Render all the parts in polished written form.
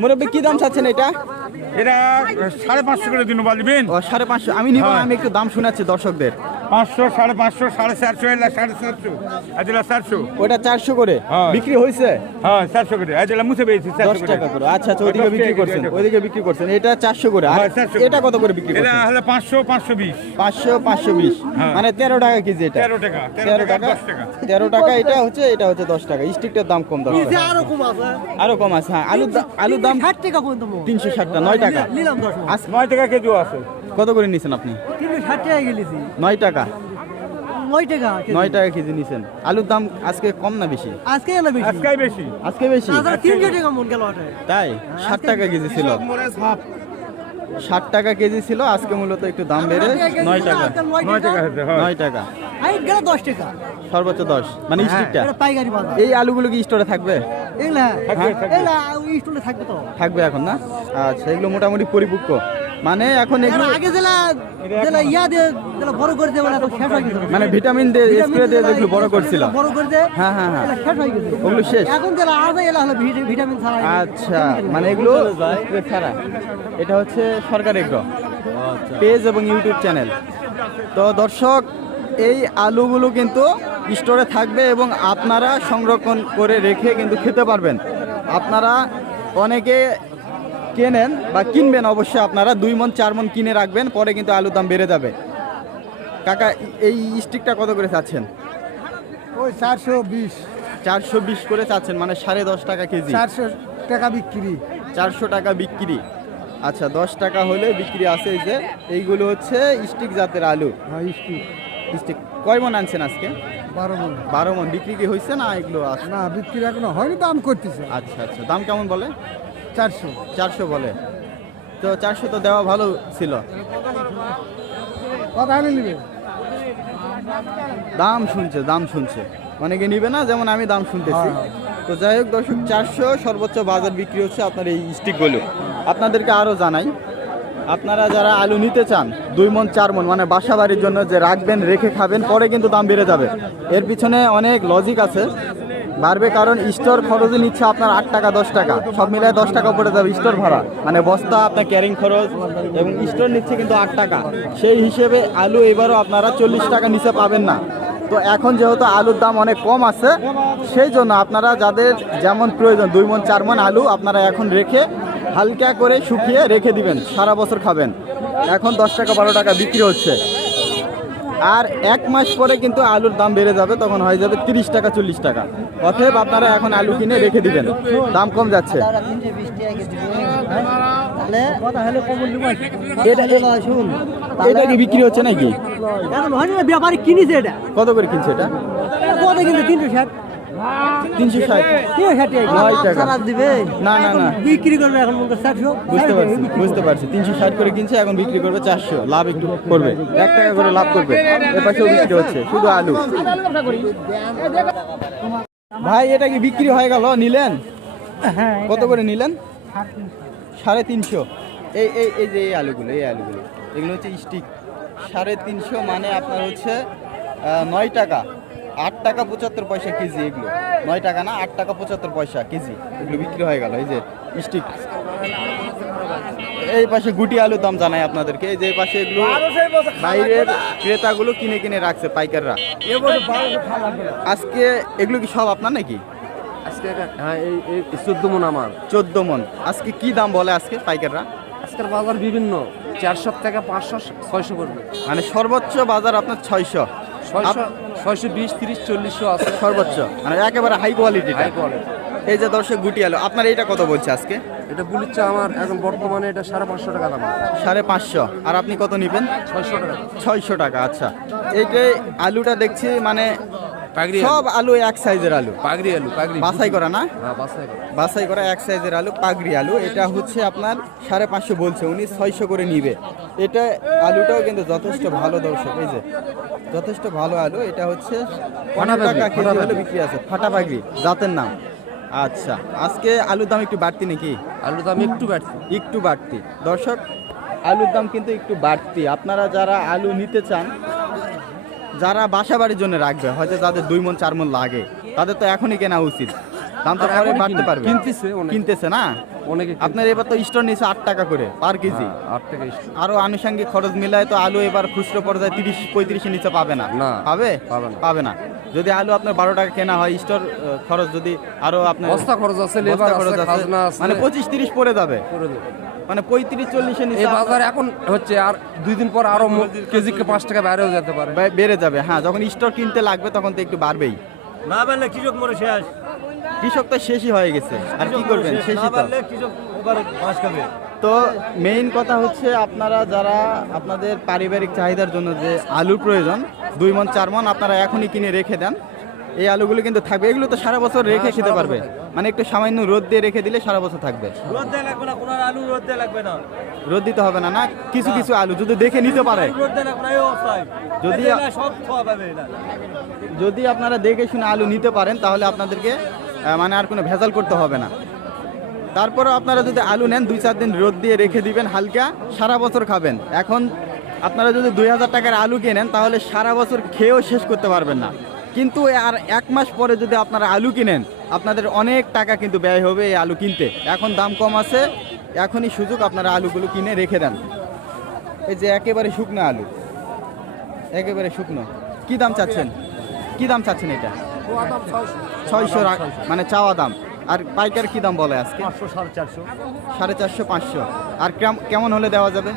মুরব্বী কি দাম চাচ্ছেন এটা? এটা 550 করে দিন বলবেন। ও 550, আমি নিব না, আমি একটু দাম শোনাচ্ছি দর্শকদের। 500, 550, 450, এলা 450, আজলা 400। ওটা 400 করে বিক্রি হয়েছে। হ্যাঁ 400 করে, আজলা মুছে পেয়েছি 10 টাকা করে। আচ্ছা আচ্ছা, ওইদিকে বিক্রি করছেন, ওইদিকে বিক্রি করছেন। এটা 400 করে। আর এটা কত করে বিক্রি করছেন? এটা হলো 500, 520। 500, 520, মানে 13 টাকা কেজি এটা। 13 টাকা, 13 টাকা, 13 টাকা। এটা হচ্ছে 10 টাকা। স্টিকটার দাম কম, দর্শক আরো কম আছে। হ্যাঁ, আলুর দাম 60 টাকা পর্যন্ত 360 টাকা, 9 টাকা। নিলাম 10 আজকে 9 টাকা কেজি আছে। কত করে নিছেন আপনি? 360 টাকা গেলেছি। 9 টাকা, 9 টাকা 9 টাকা কেজি নিছেন। আলুর দাম আজকে কম না বেশি? আজকে এলো বেশি। আজকেই বেশি। আজকে বেশি। তাছাড়া 300 টাকা মন গেল ওটা। তাই 60 টাকা কেজি ছিল, 60 টাকা কেজি ছিল। আজকে মূলত একটু দাম বেড়ে 9 টাকা, 9 টাকা হচ্ছে। হ্যাঁ 9 টাকা, হাইট গেল 10 টাকা। সর্বোচ্চ 10, মানে স্টিকটা। এটা পাইকারি বাজার। এই আলুগুলো কি স্টোরে থাকবে? এলা থাকবে, থাকবে। এলা ওই স্টলে থাকবে তো। থাকবে এখন না? আচ্ছা, এগুলো মোটামুটি পরিপক্ক, মানে এখন এগুলো আগে জেলা ইয়া দিয়ে বড় করে দেবে না, তো শেষ হয়ে গেছে। মানে ভিটামিন দিয়ে স্প্রে দিয়ে যেগুলো বড় করছিল, বড় করে দে। হ্যাঁ হ্যাঁ হ্যাঁ, এটা শেষ হয়ে গেছে। ওগুলো শেষ। এখন জেলা আজ এলা হলো ভিটামিন ছাড়া। আচ্ছা, মানে এগুলো স্প্রে ছাড়া। এটা হচ্ছে সরকার এগ্রো পেজ এবং ইউটিউব চ্যানেল। তো দর্শক, এই আলুগুলো কিন্তু স্টোরে থাকবে এবং আপনারা সংরক্ষণ করে রেখে কিন্তু খেতে পারবেন। আপনারা অনেকে কেনেন বা কিনবেন, অবশ্যই আপনারা 2 মণ 4 মণ কিনে রাখবেন, পরে কিন্তু আলুর দাম বেড়ে যাবে। কাকা, এই স্টিকটা কত করে চাচ্ছেন? ওই 420, 420 করে চাচ্ছেন, মানে 10.5 টাকা কেজি। 400 টাকা বিক্রি। 400 টাকা বিক্রি। আচ্ছা, 10 টাকা হলে বিক্রি আছে। এই যে এইগুলো হচ্ছে স্টিক জাতের আলু। হ্যাঁ স্টিক। স্টিক কয় মণ আনছেন আজকে? 12 মণ। 12 মণ বিক্রি কি হয়েছে না এগুলো আছে? না বিক্রি এখনো হয়নি, দাম করতেছে। আচ্ছা আচ্ছা, দাম কেমন বলে? 400। 400 বলে। তো 400 তো দেওয়া ভালো ছিল। কত আনি নিবে? দাম শুনছে, অনেকে নিবে না, যেমন আমি দাম শুনতেছি। তো যাই হোক দর্শক, 400 সর্বোচ্চ বাজার বিক্রি হচ্ছে আপনার এই স্টিকগুলো। আপনাদেরকে আরও জানাই, আপনারা যারা আলু নিতে চান 2 মণ 4 মণ, মানে বাসা বাড়ির জন্য যে রাখবেন, রেখে খাবেন, পরে কিন্তু দাম বেড়ে যাবে। এর পিছনে অনেক লজিক আছে, বাড়বে কারণ স্টোর খরচে নিচ্ছে আপনার 8 টাকা 10 টাকা, সব মিলায় 10 টাকা পড়ে যাবে স্টোর ভাড়া, মানে বস্তা আপনার ক্যারিং খরচ, এবং স্টোর নিচ্ছে কিন্তু 8 টাকা। সেই হিসেবে আলু এবারও আপনারা 40 টাকা নিচে পাবেন না। তো এখন যেহেতু আলুর দাম অনেক কম আছে, সেই জন্য আপনারা যাদের যেমন প্রয়োজন 2 মণ 4 মণ আলু আপনারা এখন রেখে হালকা করে শুকিয়ে রেখে দিবেন, সারা বছর খাবেন। এখন 10 টাকা 12 টাকা বিক্রি হচ্ছে, আর 1 মাস পরে কিন্তু আলুর দাম বেড়ে যাবে, তখন হয়ে যাবে 30 টাকা 40 টাকা। অতএব আপনারা এখন আলু কিনে রেখে দিবেন, দাম কম যাচ্ছে। এটা কি বিক্রি হচ্ছে নাকি? ব্যাপারী কিনেছে এটা। কত করে কিনছে এটা? কত কিনছে? 360। 360, 9 টাকা দিবে না না না, বিক্রি করবে এখন 400। বুঝতে পারছি 360 করে কিনছে, এখন বিক্রি করবে 400, লাভ একটু করবে, 1 টাকা করে লাভ করবে। এর পাশেও বিক্রি হচ্ছে শুধু আলু। ভাই, এটা কি বিক্রি হয়ে গেল? নিলেন? হ্যাঁ। কত করে নিলেন? 350। এই এই এই যে এই আলুগুলো এগুলো হচ্ছে স্টিক। 350 মানে আপনার হচ্ছে 9 টাকা, 8 টাকা 75 পয়সা কেজি। এগুলো 9 টাকা না, 8 টাকা 75 পয়সা কেজি। এগুলো বিক্রি হয়ে গেল। এই যে স্টিক। এই পাশে গুটি আলুর দাম জানাই আপনাদেরকে। এই যে এই পাশে এগুলো বাইরের ক্রেতাগুলো কিনে কিনে রাখছে পাইকাররা। আজকে এগুলো কি সব আপনার নাকি? আজকে হ্যাঁ, এই 14 মণ আমার। 14 মণ। আজকে কি দাম বলে আজকে পাইকাররা? আজকের বাজার বিভিন্ন 400 থেকে 500 600 করবে, মানে সর্বোচ্চ বাজার আপনার 600, 620 30 40 আছে সর্বোচ্চ, মানে একেবারে হাই কোয়ালিটি। High quality. এই যে দর্শক গুটি আলু, আপনার এইটা কত বলছে আজকে? এটা বুলিচ্ছে আমার এখন বর্তমানে এটা 550 টাকা দাম। 550। আর আপনি কত নেবেন? 600 টাকা। 600 টাকা। আচ্ছা, এইটাই আলুটা দেখছি, মানে পাগড়ি সব আলু এক সাইজের আলু, পাগড়ি আলু, পাগড়ি বাছাই করা না? হ্যাঁ, বাছাই করা। বাছাই করা এক সাইজের আলু, পাগড়ি আলু। এটা হচ্ছে আপনার 550 বলছে উনি, 600 করে নিবে। এটা আলুটাও কিন্তু যথেষ্ট ভালো দর্শক, এই যে যথেষ্ট ভালো আলু। এটা হচ্ছে 15 টাকা কেজি হলে বিক্রি আছে। ফাটা পাগড়ি জাতের নাম। আচ্ছা, আজকে আলুর দাম একটু বাড়তি নাকি? আলুর দাম একটু বাড়ছে। একটু বাড়তি দর্শক, আলুর দাম কিন্তু একটু বাড়তি। আপনারা যারা আলু নিতে চান, যারা বাসা বাড়ির জন্য রাখবে, হয়তো যাদের 2 মণ 4 মণ লাগে, তাদের তো এখনই কেনা উচিত। দাম তো পরে বাড়তে পারবে। কিনতেছে অনেক, কিনতেছে না অনেকে আপনার এবার তো স্টোর নিচে 8 টাকা করে পার কেজি। 8 টাকা আরো আনুষঙ্গিক খরচ মিলায় তো আলু এবার খুচরো পর্যায়ে 30-35 নিচে পাবে না। না, পাবে পাবে না। পাবে না। যদি আলু আপনার 12 টাকা কেনা হয়, স্টোর খরচ যদি আরো আপনার বস্তা খরচ আছে, লেবার বস্তা খরচ আছে, আছে, খাজনা আছে, মানে 25-30 পড়ে যাবে, করে দেবে। মানে 35-40 এর নিচে এই বাজার এখন হচ্ছে আর 2 দিন পর আরো কেজিকে 5 টাকা বাইরেও যেতে পারে। বেড়ে যাবে। হ্যাঁ, যখন স্টোর কিনতে লাগবে তখন তো একটু বাড়বেই। না বাড়লে কৃষক মরে শেষ। কৃষক তো শেষই হয়ে গেছে, আর কি করবেন, না শেষই তো। বাড়লে কৃষক এবার মাছ খাবে। তো মেইন কথা হচ্ছে আপনারা যারা আপনাদের পারিবারিক চাহিদার জন্য যে আলুর প্রয়োজন 2 মণ 4 মণ আপনারা এখনই কিনে রেখে দেন। এই আলুগুলো কিন্তু থাকবে, এগুলো তো সারা বছর রেখে খেতে পারবে, মানে একটু সামান্য রোদ দিয়ে রেখে দিলে সারা বছর থাকবে। রোদ দেয়া লাগবে না, কোনো আলু রোদ দেয়া লাগবে না। রোদ দিতে হবে না, না কিছু কিছু আলু যদি দেখে নিতে পারে, রোদ দেয়া লাগবে না এই অবস্থায়। যদি এলা সব খাওয়া পাবে না। যদি আপনারা দেখে শুনে আলু নিতে পারেন তাহলে আপনাদেরকে মানে আর কোনো ভেজাল করতে হবে না। তারপরে আপনারা যদি আলু নেন 2-4 দিন রোদ দিয়ে রেখে দিবেন হালকা, সারা বছর খাবেন। এখন আপনারা যদি 2000 টাকার আলু কেনেন তাহলে সারা বছর খেয়েও শেষ করতে পারবেন না। কিন্তু আর 1 মাস পরে যদি আপনারা আলু কিনেন আপনাদের অনেক টাকা কিন্তু ব্যয় হবে এই আলু কিনতে। এখন দাম কম আছে, এখনই সুযোগ, আপনারা আলুগুলো কিনে রেখে দেন। এই যে একেবারে শুকনো আলু, একেবারে শুকনো, কি দাম চাচ্ছেন? কি দাম চাচ্ছেন এটা? 600 মানে চাওয়া দাম। আর পাইকার কি দাম বলে আজকে? 500 450 450 500। আর কেমন হলে দেওয়া যাবে?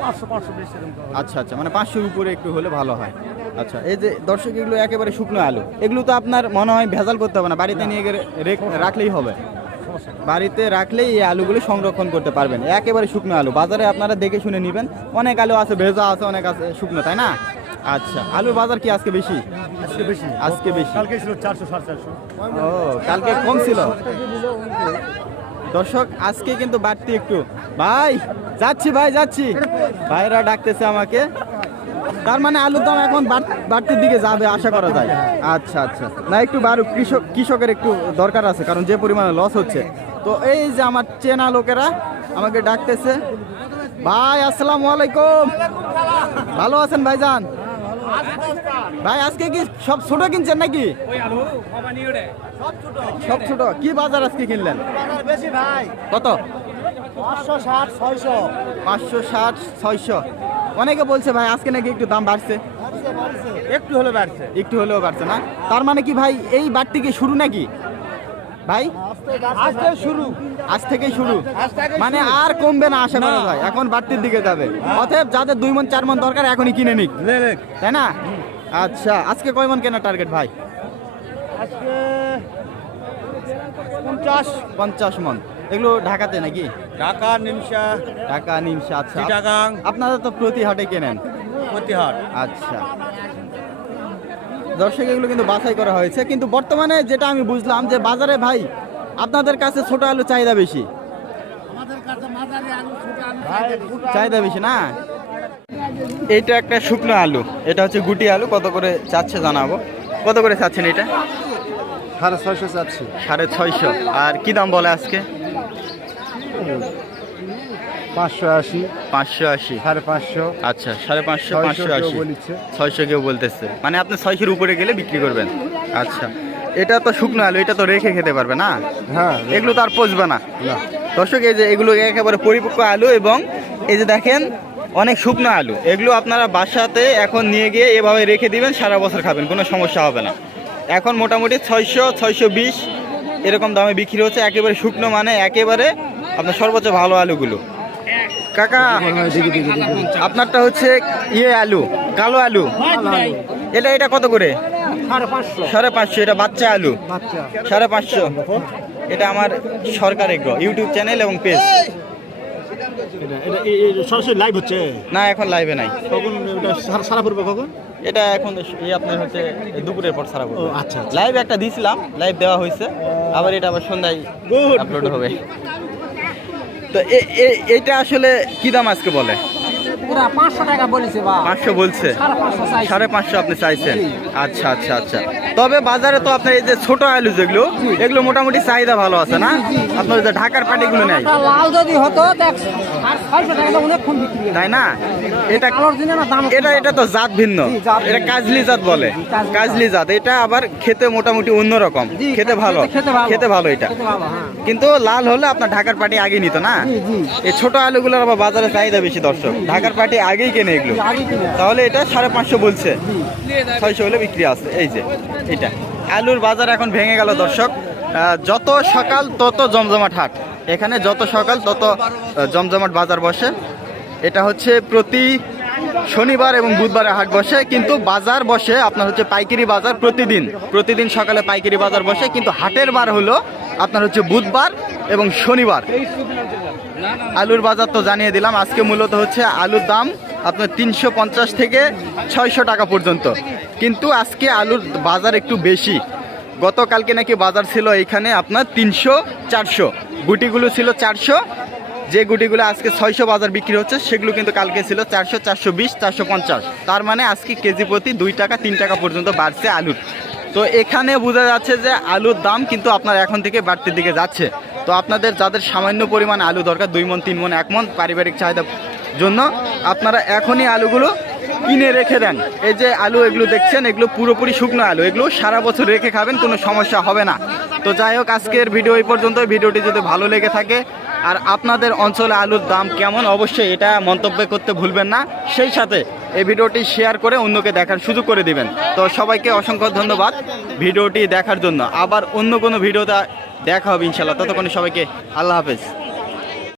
500 বেশি এরকম খাওয়া। আচ্ছা আচ্ছা, মানে 500-র উপরে একটু হলে ভালো হয়। আচ্ছা, এই যে দর্শক এগুলো একেবারে শুকনো আলু, এগুলো তো আপনার মনে হয় ভেজাল করতে হবে না, বাড়িতে নিয়ে গিয়ে রাখলেই হবে। বাড়িতে রাখলেই এই আলুগুলো সংরক্ষণ করতে পারবেন। একেবারে শুকনো আলু, বাজারে আপনারা দেখে শুনে নেবেন। অনেক আলু আছে ভেজা আছে, অনেক আছে শুকনো, তাই না? আচ্ছা, আলুর বাজার কি আজকে বেশি? আজকে বেশি। আজকে বেশি। কালকে ছিল 400 450। ও, কালকে কম ছিল। দর্শক আজকে কিন্তু বাড়তি একটু। ভাই যাচ্ছি, ভাই যাচ্ছি, ভাইরা ডাকতেছে আমাকে। তার মানে আলুর দাম এখন বাড়তির দিকে যাবে আশা করা যায়। আচ্ছা আচ্ছা, না একটু বাড়ুক, কৃষকের একটু দরকার আছে, কারণ যে পরিমাণে লস হচ্ছে। তো এই যে আমার চেনা লোকেরা আমাকে ডাকতেছে। ভাই আসসালামু আলাইকুম, ভালো আছেন ভাইজান? ভাই আজকে কি সব ছোট কিনছেন নাকি? সব ছোট। কি বাজার আজকে কিনলেন? বেশি ভাই, কত? 560 600 560 600। অনেকে বলছে ভাই আজকে নাকি একটু দাম বাড়ছে, একটু হলে বাড়ছে। একটু হলেও বাড়ছে না? তার মানে কি ভাই এই বাড়তি কি শুরু নাকি ভাই? আজকে শুরু। আজ থেকেই শুরু, মানে আর কমবে না আশা করা যায়, এখন বাড়তির দিকে যাবে। অতএব যাদের 2 মণ 4 মণ দরকার এখনই কিনে নিক, তাই না? আচ্ছা, আজকে কয় মণ কেনার টার্গেট ভাই? আজকে 50 50 মণ। এগুলো ঢাকাতে নাকি? ঢাকা নিমসা ঢাকা নিমসা। আচ্ছা, চিটাগাং আপনারা তো প্রতি হাটে কেনেন? প্রতিহাট। আচ্ছা দর্শক, এগুলো কিন্তু বাছাই করা হয়েছে। কিন্তু বর্তমানে যেটা আমি বুঝলাম যে বাজারে ভাই আপনাদের কাছে ছোট আলু চাহিদা বেশি, চাহিদা বেশি না? এইটা একটা শুকনো আলু, এটা হচ্ছে গুটি আলু। কত করে চাচ্ছে জানাবো। কত করে চাচ্ছেন এটা? 650 চাচ্ছি। 650। আর কি দাম বলে আজকে? 580 580। 550। আচ্ছা, 550 600 কেউ 580 বলছে। 600 কেউ বলতেছে, মানে আপনি 600-র উপরে গেলে বিক্রি করবেন। আচ্ছা, এটা তো শুকনো আলু, এটা তো রেখে খেতে পারবে না? হ্যাঁ, এগুলো তো আর পচবে না। না। দর্শক এই যে এগুলো একেবারে পরিপক্ক আলু, এবং এই যে দেখেন অনেক শুকনো আলু, এগুলো আপনারা বাসাতে এখন নিয়ে গিয়ে এভাবে রেখে দিবেন, সারা বছর খাবেন, কোনো সমস্যা হবে না। এখন মোটামুটি 600 620 এরকম দামে বিক্রি হচ্ছে, একেবারে শুকনো, মানে একেবারে আপনার সর্বোচ্চ ভালো আলুগুলো। কাকা আপনারটা হচ্ছে আলু, কালো আলু, এটা কত করে? 550। এটা বাচ্চা আলু 550। এটা আমার সরকার এগ্রো ইউটিউব চ্যানেল এবং পেজ। সরাসরি লাইভ হচ্ছে না, এখন লাইভে নাই। কখন সারা পড়বে কখন? এটা এখন আপনার হচ্ছে দুপুরের পর সারা করবো। আচ্ছা। লাইভ একটা দিয়েছিলাম, লাইভ দেওয়া হয়েছে, আবার এটা আবার সন্ধ্যায় আপলোড হবে। তো এটা আসলে কি দাম আজকে বলে? পুরা 500 টাকা বলেছে বা 500 বলছে, 550 চাইছে। 550 আপনি চাইছেন। আচ্ছা আচ্ছা আচ্ছা। তবে বাজারে তো আপনার এই যে ছোট আলু যেগুলো, এগুলো মোটামুটি চাহিদা ভালো আছে না? আপনার যে ঢাকার পাটিগুলো নেই, একটা লাল যদি হতো দেখ 600 টাকা অনেক কম বিক্রি হয়। তাই না? এটা কালোর দিনে না দাম এটা তো জাত ভিন্ন, জাত এটা কাজলি জাত বলে, কাজলি কাজলি জাত। এটা আবার খেতে মোটামুটি অন্যরকম, খেতে ভালো, খেতে ভালো এটা। খেতে ভালো, হ্যাঁ। কিন্তু লাল হলে আপনার ঢাকার পাটি আগে নিত না। এই ছোট আলুগুলোর আবার বাজারে চাহিদা বেশি দর্শক, ঢাকার পাটি আগেই কেনে এগুলো। আগে কিনে। তাহলে এটা 550 বলছে, 600 হলে বিক্রি আছে। এই যে এটা আলুর বাজার এখন ভেঙে গেল দর্শক। যত সকাল তত জমজমাট হাট, এখানে যত সকাল তত জমজমাট বাজার বসে। এটা হচ্ছে প্রতি শনিবার এবং বুধবারে হাট বসে, কিন্তু বাজার বসে আপনার হচ্ছে পাইকারি বাজার প্রতিদিন সকালে পাইকারি বাজার বসে, কিন্তু হাটের বার হলো আপনার হচ্ছে বুধবার এবং শনিবার। আলুর বাজার তো জানিয়ে দিলাম। আজকে মূলত হচ্ছে আলুর দাম আপনার 350 থেকে 600 টাকা পর্যন্ত, কিন্তু আজকে আলুর বাজার একটু বেশি। গতকালকে নাকি বাজার ছিল এইখানে আপনার 300-400, গুটিগুলো ছিল 400, যে গুটিগুলো আজকে 600 বাজার বিক্রি হচ্ছে সেগুলো কিন্তু কালকে ছিল 400, 420, 450। তার মানে আজকে কেজি প্রতি 2 টাকা 3 টাকা পর্যন্ত বাড়ছে আলুর। তো এখানে বোঝা যাচ্ছে যে আলুর দাম কিন্তু আপনার এখন থেকে বাড়তির দিকে যাচ্ছে। তো আপনাদের যাদের সামান্য পরিমাণ আলু দরকার, 2 মণ 3 মণ 1 মণ পারিবারিক চাহিদার জন্য, আপনারা এখনই আলুগুলো কিনে রেখে দেন। এই যে আলু এগুলো দেখছেন, এগুলো পুরোপুরি শুকনো আলু, এগুলো সারা বছর রেখে খাবেন, কোনো সমস্যা হবে না। তো যাই হোক, আজকের ভিডিও এই পর্যন্ত। ভিডিওটি যদি ভালো লেগে থাকে আর আপনাদের অঞ্চলে আলুর দাম কেমন, অবশ্যই এটা মন্তব্য করতে ভুলবেন না। সেই সাথে এই ভিডিওটি শেয়ার করে অন্যকে দেখার সুযোগ করে দিবেন। তো সবাইকে অসংখ্য ধন্যবাদ ভিডিওটি দেখার জন্য। আবার অন্য কোনো ভিডিওতে দেখা হবে ইনশাল্লাহ। ততক্ষণে সবাইকে আল্লাহ হাফেজ।